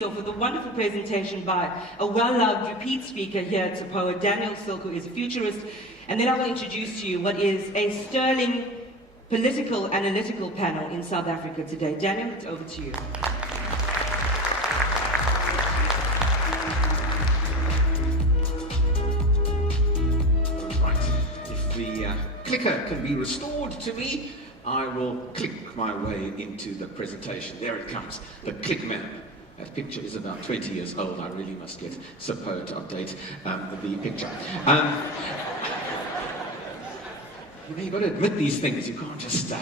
For the wonderful presentation by a well-loved repeat speaker here at SAPOA, Daniel Silke, is a futurist, and then I will introduce to you what is a sterling political analytical panel in South Africa today. Daniel, it's over to you. Right, if the clicker can be restored to me, I will click my way into the presentation. There it comes, the click man. That picture is about 20 years old. I really must get SAPOA to update the picture. You've got to admit these things. You can't just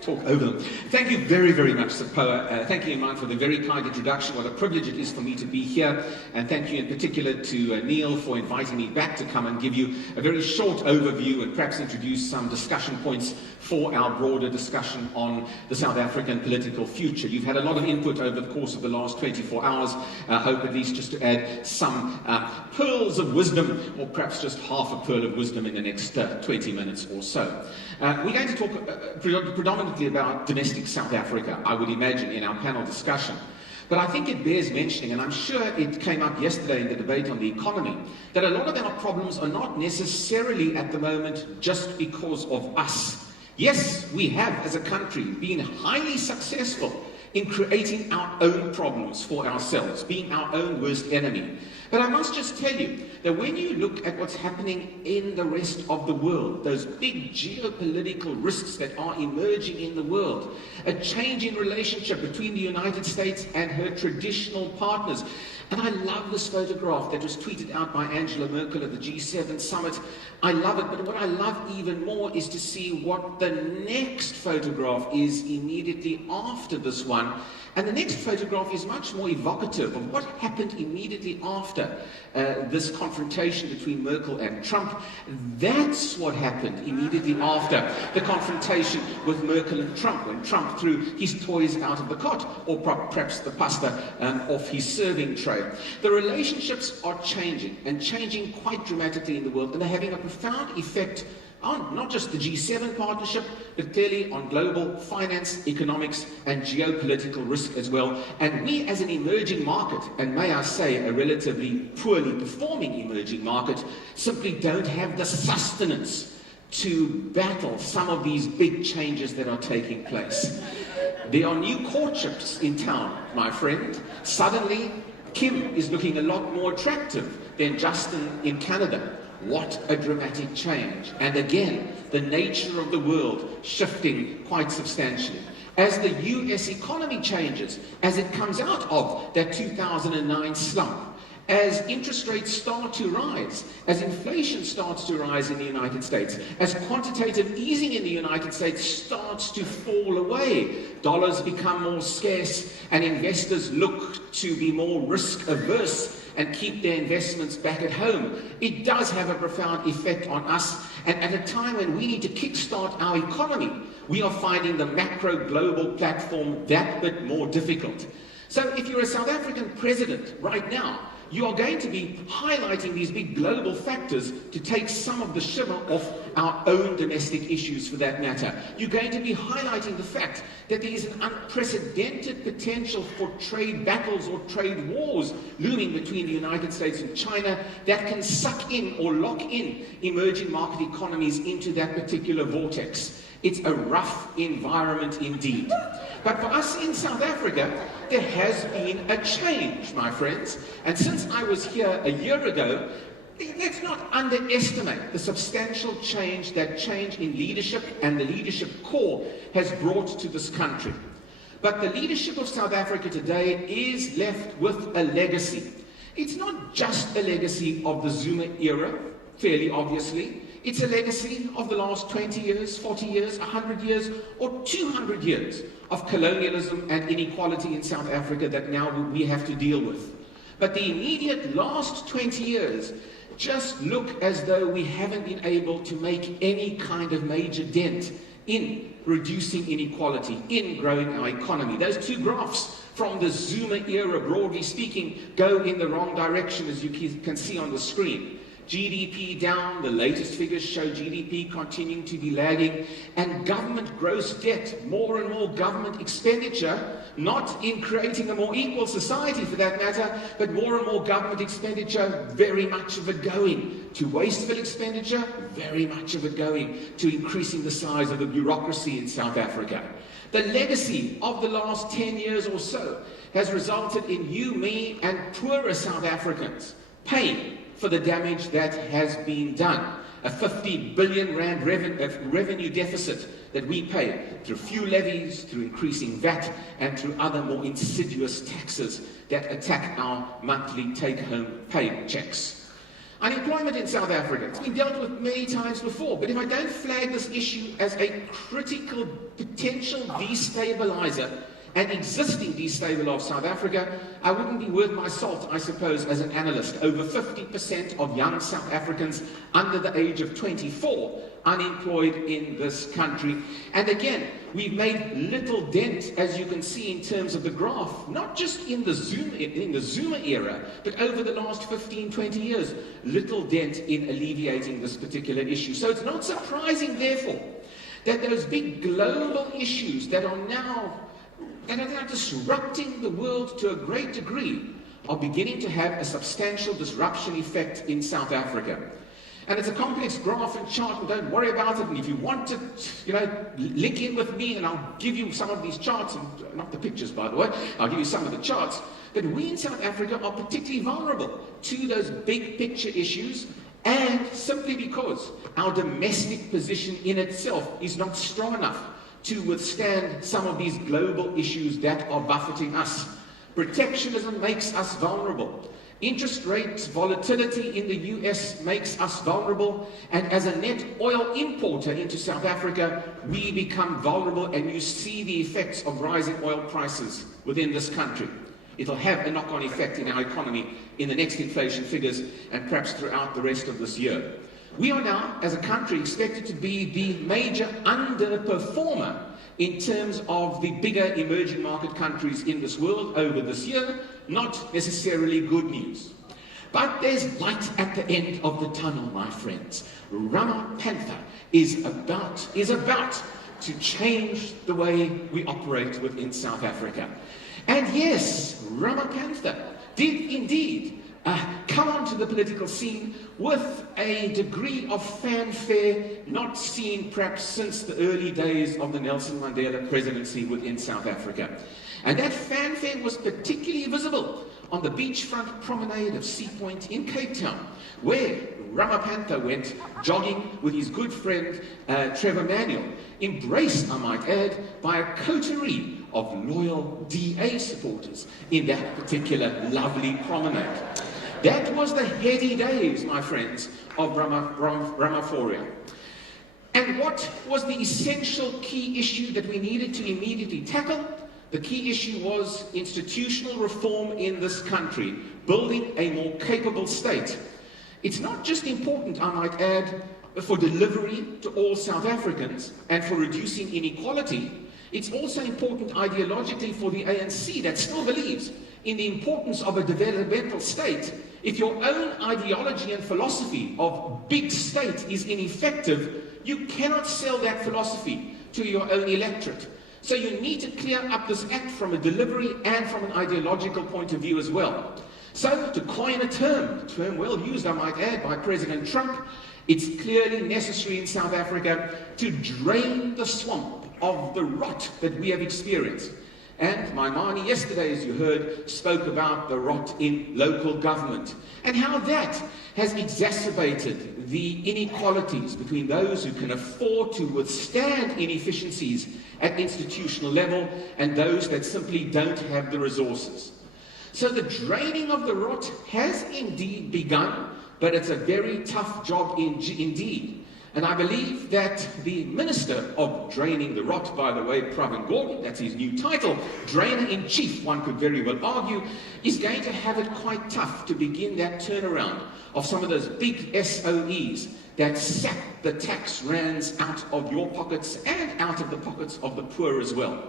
talk over them. Thank you very, very much, SAPOA. Thank you, Iman, for the very kind introduction. What a privilege it is for me to be here. And thank you in particular to Neil for inviting me back to come and give you a very short overview and perhaps introduce some discussion points for our broader discussion on the South African political future. You've had a lot of input over the course of the last 24 hours. I hope at least just to add some pearls of wisdom, or perhaps just half a pearl of wisdom in the next 20 minutes or so. We're going to talk predominantly about domestic South Africa, I would imagine, in our panel discussion. But I think it bears mentioning, and I'm sure it came up yesterday in the debate on the economy, that a lot of our problems are not necessarily at the moment just because of us. Yes, we have, as a country, been highly successful in creating our own problems for ourselves, being our own worst enemy. But I must just tell you that when you look at what's happening in the rest of the world, those big geopolitical risks that are emerging in the world, a change in relationship between the United States and her traditional partners. And I love this photograph that was tweeted out by Angela Merkel at the G7 summit. I love it, but what I love even more is to see what the next photograph is immediately after this one. And the next photograph is much more evocative of what happened immediately after this confrontation between Merkel and Trump. That's what happened immediately after the confrontation with Merkel and Trump, when Trump threw his toys out of the cot, or perhaps the pasta off his serving tray. The relationships are changing, and changing quite dramatically in the world, and they're having a profound effect on not just the G7 partnership, but clearly on global finance, economics, and geopolitical risk as well. And we, as an emerging market, and may I say a relatively poorly performing emerging market, simply don't have the sustenance to battle some of these big changes that are taking place. There are new courtships in town, my friend. Suddenly, Kim is looking a lot more attractive than Justin in Canada. What a dramatic change. And again, the nature of the world shifting quite substantially. As the US economy changes, as it comes out of that 2009 slump, as interest rates start to rise, as inflation starts to rise in the United States, as quantitative easing in the United States starts to fall away, dollars become more scarce, and investors look to be more risk averse and keep their investments back at home. It does have a profound effect on us, and at a time when we need to kickstart our economy, we are finding the macro global platform that bit more difficult. So if you're a South African president right now, you are going to be highlighting these big global factors to take some of the shimmer off our own domestic issues, for that matter. You're going to be highlighting the fact that there is an unprecedented potential for trade battles or trade wars looming between the United States and China that can suck in or lock in emerging market economies into that particular vortex. It's a rough environment indeed. But for us in South Africa, there has been a change, my friends. And since I was here a year ago, let's not underestimate the substantial change that change in leadership and the leadership core has brought to this country. But the leadership of South Africa today is left with a legacy. It's not just a legacy of the Zuma era, fairly obviously. It's a legacy of the last 20 years, 40 years, 100 years, or 200 years of colonialism and inequality in South Africa that now we have to deal with. But the immediate last 20 years just look as though we haven't been able to make any kind of major dent in reducing inequality, in growing our economy. Those two graphs from the Zuma era, broadly speaking, go in the wrong direction, as you can see on the screen. GDP down, the latest figures show GDP continuing to be lagging, and government gross debt, more and more government expenditure, not in creating a more equal society for that matter, but more and more government expenditure, very much of it going to wasteful expenditure, very much of it going to increasing the size of the bureaucracy in South Africa. The legacy of the last 10 years or so has resulted in you, me, and poorer South Africans paying for the damage that has been done. A 50 billion rand revenue deficit that we pay through fuel levies, through increasing VAT, and through other more insidious taxes that attack our monthly take-home pay checks. Unemployment in South Africa, it's been dealt with many times before, but if I don't flag this issue as a critical potential destabilizer and existing destabilizer of South Africa, I wouldn't be worth my salt, I suppose, as an analyst. Over 50% of young South Africans under the age of 24 unemployed in this country. And again, we've made little dent, as you can see in terms of the graph, not just in the Zuma era, but over the last 15, 20 years, little dent in alleviating this particular issue. So it's not surprising, therefore, that those big global issues that are now disrupting the world to a great degree are beginning to have a substantial disruption effect in South Africa. And it's a complex graph and chart, and don't worry about it. And if you want to, link in with me, and I'll give you some of these charts, and not the pictures, by the way, I'll give you some of the charts. But we in South Africa are particularly vulnerable to those big picture issues, and simply because our domestic position in itself is not strong enough to withstand some of these global issues that are buffeting us. Protectionism makes us vulnerable. Interest rates volatility in the US makes us vulnerable. And as a net oil importer into South Africa, we become vulnerable, and you see the effects of rising oil prices within this country. It'll have a knock-on effect in our economy in the next inflation figures and perhaps throughout the rest of this year. We are now, as a country, expected to be the major underperformer in terms of the bigger emerging market countries in this world over this year. Not necessarily good news. But there's light at the end of the tunnel, my friends. Ramaphosa is about to change the way we operate within South Africa. And yes, Ramaphosa did indeed come onto the political scene with a degree of fanfare not seen perhaps since the early days of the Nelson Mandela presidency within South Africa. And that fanfare was particularly visible on the beachfront promenade of Sea Point in Cape Town, where Ramaphosa went jogging with his good friend Trevor Manuel, embraced, I might add, by a coterie of loyal DA supporters in that particular lovely promenade. That was the heady days, my friends, of Ramaphosa. And what was the essential key issue that we needed to immediately tackle? The key issue was institutional reform in this country, building a more capable state. It's not just important, I might add, for delivery to all South Africans and for reducing inequality. It's also important ideologically for the ANC that still believes in the importance of a developmental state. If your own ideology and philosophy of big state is ineffective, you cannot sell that philosophy to your own electorate. So you need to clear up this act from a delivery and from an ideological point of view as well. So, to coin a term well used, I might add, by President Trump, it's clearly necessary in South Africa to drain the swamp of the rot that we have experienced. And Maimani yesterday, as you heard, spoke about the rot in local government and how that has exacerbated the inequalities between those who can afford to withstand inefficiencies at institutional level and those that simply don't have the resources. So the draining of the rot has indeed begun, but it's a very tough job indeed. And I believe that the Minister of Draining the Rot, by the way, Pravin Gordhan, that's his new title, Drainer-in-Chief, one could very well argue, is going to have it quite tough to begin that turnaround of some of those big SOEs that sap the tax rands out of your pockets and out of the pockets of the poor as well.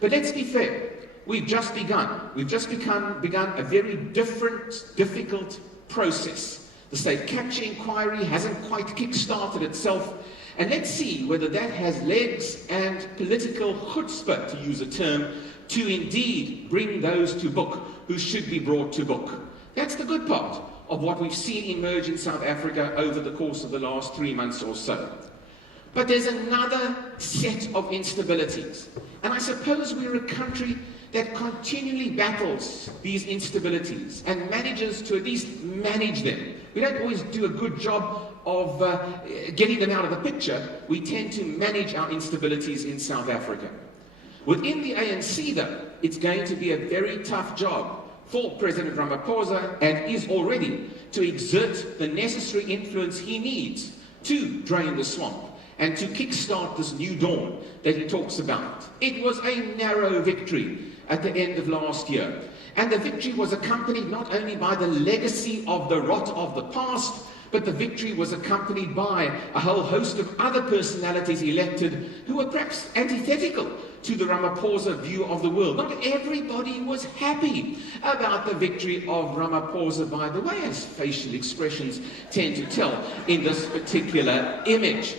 But let's be fair, we've just begun. We've just begun a very different, difficult process. The state capture inquiry hasn't quite kick-started itself, and let's see whether that has legs and political chutzpah, to use a term, to indeed bring those to book who should be brought to book. That's the good part of what we've seen emerge in South Africa over the course of the last 3 months or so. But there's another set of instabilities, and I suppose we're a country that continually battles these instabilities and manages to at least manage them. We don't always do a good job of getting them out of the picture. We tend to manage our instabilities in South Africa. Within the ANC, though, it's going to be a very tough job for President Ramaphosa, and is already, to exert the necessary influence he needs to drain the swamp and to kickstart this new dawn that he talks about. It was a narrow victory at the end of last year, and the victory was accompanied not only by the legacy of the rot of the past, but the victory was accompanied by a whole host of other personalities elected who were perhaps antithetical to the Ramaphosa view of the world. Not everybody was happy about the victory of Ramaphosa, by the way, as facial expressions tend to tell in this particular image.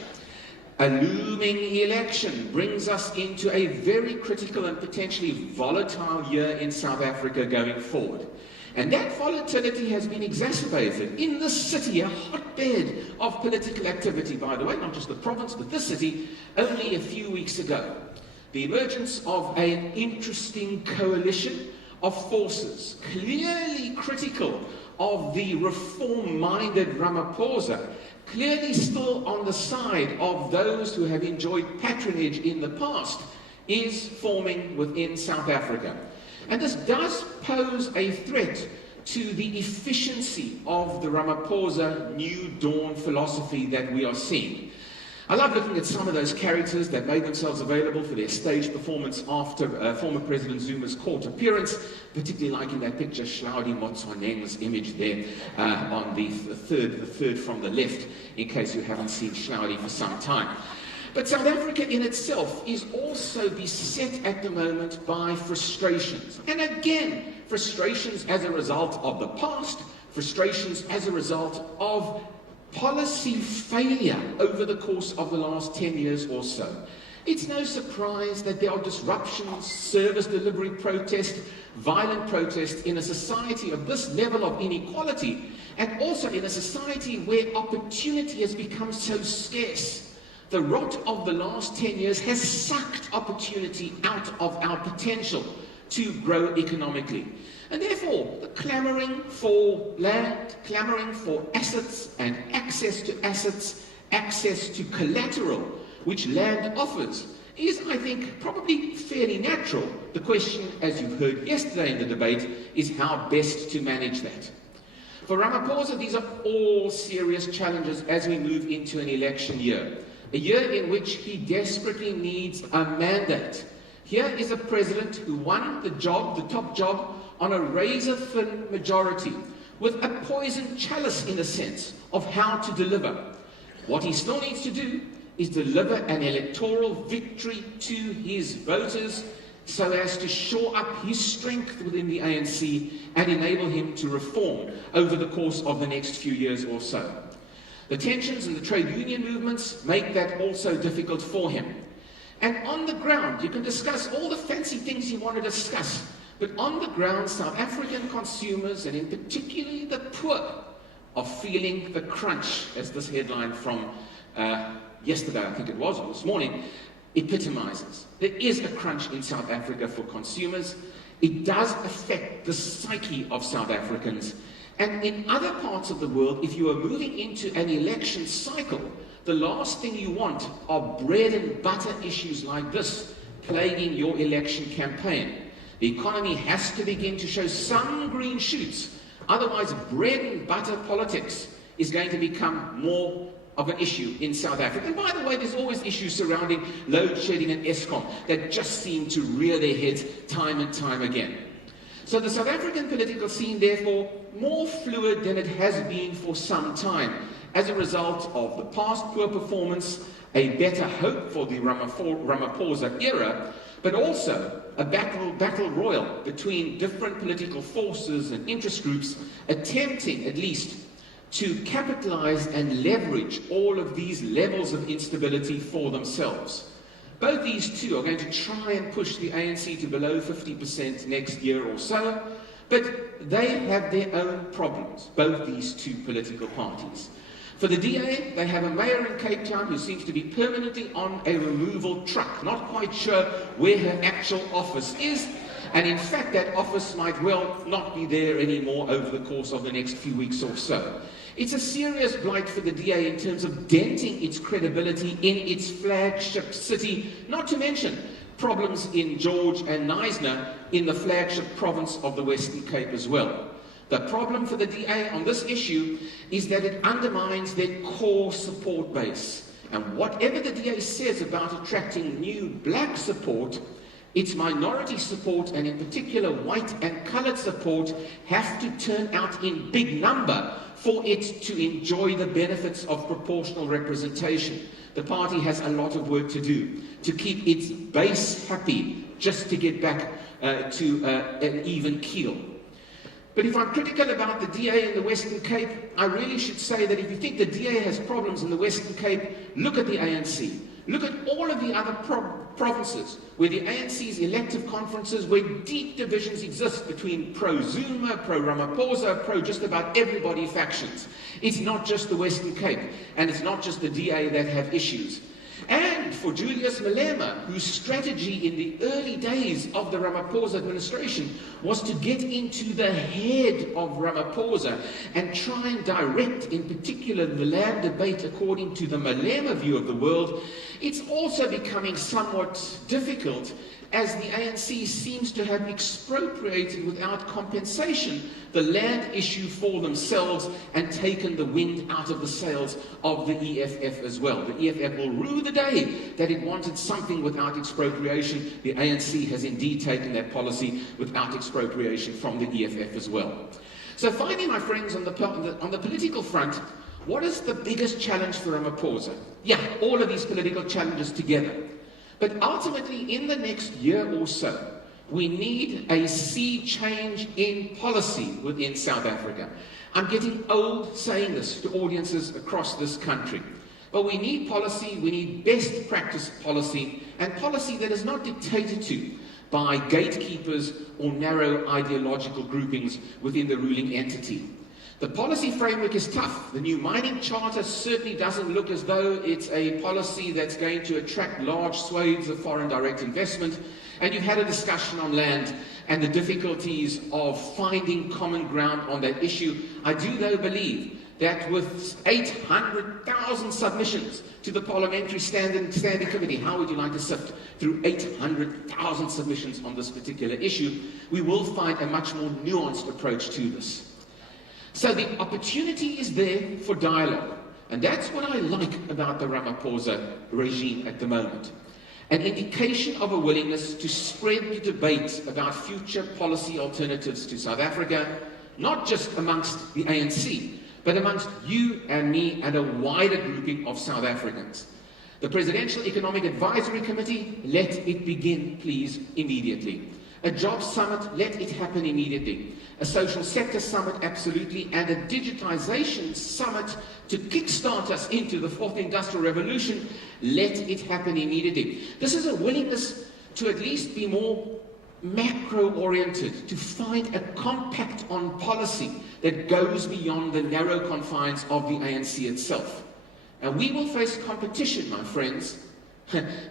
A looming election brings us into a very critical and potentially volatile year in South Africa going forward. And that volatility has been exacerbated in this city, a hotbed of political activity, by the way, not just the province, but this city, only a few weeks ago. The emergence of an interesting coalition of forces, clearly critical of the reform-minded Ramaphosa, clearly still on the side of those who have enjoyed patronage in the past, is forming within South Africa. And this does pose a threat to the efficiency of the Ramaphosa New Dawn philosophy that we are seeing. I love looking at some of those characters that made themselves available for their stage performance after former President Zuma's court appearance, particularly liking that picture, Hlaudi Motsoeneng's image there on the third from the left, in case you haven't seen Hlaudi for some time. But South Africa in itself is also beset at the moment by frustrations. And again, frustrations as a result of the past, frustrations as a result of policy failure over the course of the last 10 years or so. It's no surprise that there are disruptions, service delivery protests, violent protests in a society of this level of inequality, and also in a society where opportunity has become so scarce. The rot of the last 10 years has sucked opportunity out of our potential to grow economically. And therefore, the clamoring for land, clamoring for assets and access to assets, access to collateral, which land offers, is, I think, probably fairly natural. The question, as you've heard yesterday in the debate, is how best to manage that. For Ramaphosa, these are all serious challenges as we move into an election year. A year in which he desperately needs a mandate. Here is a president who won the job, the top job, on a razor-thin majority, with a poisoned chalice in a sense of how to deliver. What he still needs to do is deliver an electoral victory to his voters so as to shore up his strength within the ANC and enable him to reform over the course of the next few years or so. The tensions in the trade union movements make that also difficult for him. And on the ground, you can discuss all the fancy things you want to discuss, but on the ground, South African consumers, and in particularly the poor, are feeling the crunch, as this headline from yesterday, I think it was, or this morning, epitomizes. There is a crunch in South Africa for consumers. It does affect the psyche of South Africans. And in other parts of the world, if you are moving into an election cycle, the last thing you want are bread and butter issues like this plaguing your election campaign. The economy has to begin to show some green shoots. Otherwise, bread and butter politics is going to become more of an issue in South Africa. And by the way, there's always issues surrounding load shedding and Eskom that just seem to rear their heads time and time again. So the South African political scene, therefore, more fluid than it has been for some time as a result of the past poor performance, a better hope for the Ramaphosa era, but also a battle royal between different political forces and interest groups attempting, at least, to capitalize and leverage all of these levels of instability for themselves. Both these two are going to try and push the ANC to below 50% next year or so, but they have their own problems, both these two political parties. For the DA, they have a mayor in Cape Town who seems to be permanently on a removal truck, not quite sure where her actual office is, and in fact that office might well not be there anymore over the course of the next few weeks or so. It's a serious blight for the DA in terms of denting its credibility in its flagship city, not to mention problems in George and Knysna in the flagship province of the Western Cape as well. The problem for the DA on this issue is that it undermines their core support base. And whatever the DA says about attracting new black support, its minority support, and in particular white and coloured support, have to turn out in big number for it to enjoy the benefits of proportional representation. The party has a lot of work to do to keep its base happy, just to get back to an even keel. But if I'm critical about the DA in the Western Cape, I really should say that if you think the DA has problems in the Western Cape, look at the ANC. Look at all of the other provinces where the ANC's elective conferences, where deep divisions exist between pro-Zuma, pro-Ramaphosa, pro-just about everybody factions. It's not just the Western Cape, and it's not just the DA that have issues. And for Julius Malema, whose strategy in the early days of the Ramaphosa administration was to get into the head of Ramaphosa and try and direct, in particular, the land debate according to the Malema view of the world, it's also becoming somewhat difficult as the ANC seems to have expropriated without compensation the land issue for themselves and taken the wind out of the sails of the EFF as well. The EFF will rue the day that it wanted something without expropriation. The ANC has indeed taken that policy without expropriation from the EFF as well. So finally, my friends, on the political front, what is the biggest challenge for Ramaphosa? Yeah, all of these political challenges together. But ultimately, in the next year or so, we need a sea change in policy within South Africa. I'm getting old saying this to audiences across this country. But we need policy, we need best practice policy, and policy that is not dictated to by gatekeepers or narrow ideological groupings within the ruling entity. The policy framework is tough. The new mining charter certainly doesn't look as though it's a policy that's going to attract large swathes of foreign direct investment. And you've had a discussion on land and the difficulties of finding common ground on that issue. I do, though, believe that with 800,000 submissions to the Parliamentary Standing Committee, how would you like to sift through 800,000 submissions on this particular issue, we will find a much more nuanced approach to this. So the opportunity is there for dialogue, and that's what I like about the Ramaphosa regime at the moment. An indication of a willingness to spread the debate about future policy alternatives to South Africa, not just amongst the ANC, but amongst you and me and a wider grouping of South Africans. The Presidential Economic Advisory Committee, let it begin, please, immediately. A jobs summit, let it happen immediately. A social sector summit, absolutely, and a digitization summit to kickstart us into the fourth industrial revolution, let it happen immediately. This is a willingness to at least be more macro-oriented, to find a compact on policy that goes beyond the narrow confines of the ANC itself. And we will face competition, my friends,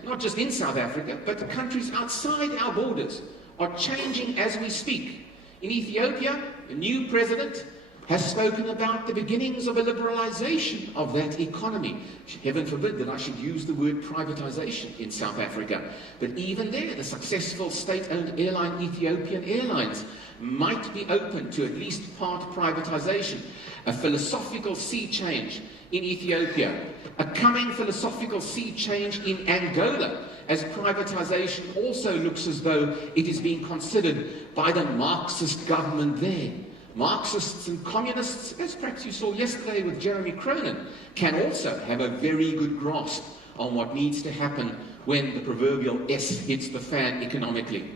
not just in South Africa, but the countries outside our borders are changing as we speak. In Ethiopia, a new president has spoken about the beginnings of a liberalization of that economy. Heaven forbid that I should use the word privatization in South Africa. But even there, the successful state-owned airline Ethiopian Airlines might be open to at least part privatization. A philosophical sea change in Ethiopia. A coming philosophical sea change in Angola, as privatization also looks as though it is being considered by the Marxist government there. Marxists and communists, as perhaps you saw yesterday with Jeremy Cronin, can also have a very good grasp on what needs to happen when the proverbial S hits the fan economically.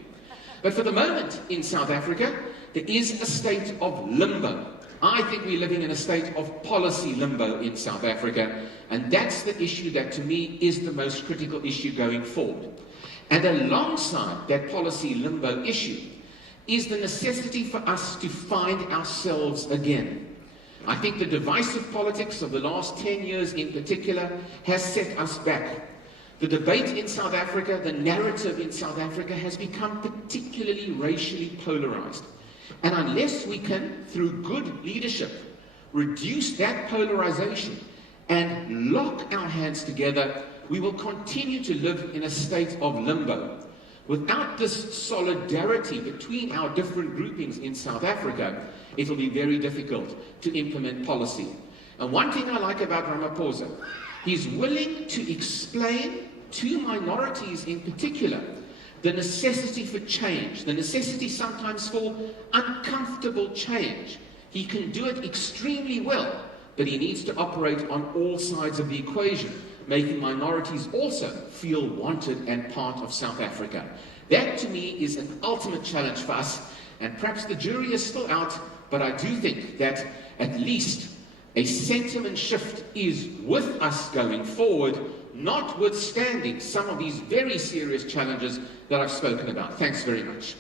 But for the moment in South Africa, there is a state of limbo. I think we're living in a state of policy limbo in South Africa, and that's the issue that to me is the most critical issue going forward. And alongside that policy limbo issue is the necessity for us to find ourselves again. I think the divisive politics of the last 10 years in particular has set us back. The debate in South Africa, the narrative in South Africa has become particularly racially polarized. And unless we can, through good leadership, reduce that polarization and lock our hands together, we will continue to live in a state of limbo. Without this solidarity between our different groupings in South Africa, it will be very difficult to implement policy. And one thing I like about Ramaphosa, he's willing to explain to minorities in particular the necessity for change, the necessity sometimes for uncomfortable change. He can do it extremely well, but he needs to operate on all sides of the equation, making minorities also feel wanted and part of South Africa. That to me is an ultimate challenge for us, and perhaps the jury is still out, but I do think that at least a sentiment shift is with us going forward, notwithstanding some of these very serious challenges that I've spoken about. Thanks very much.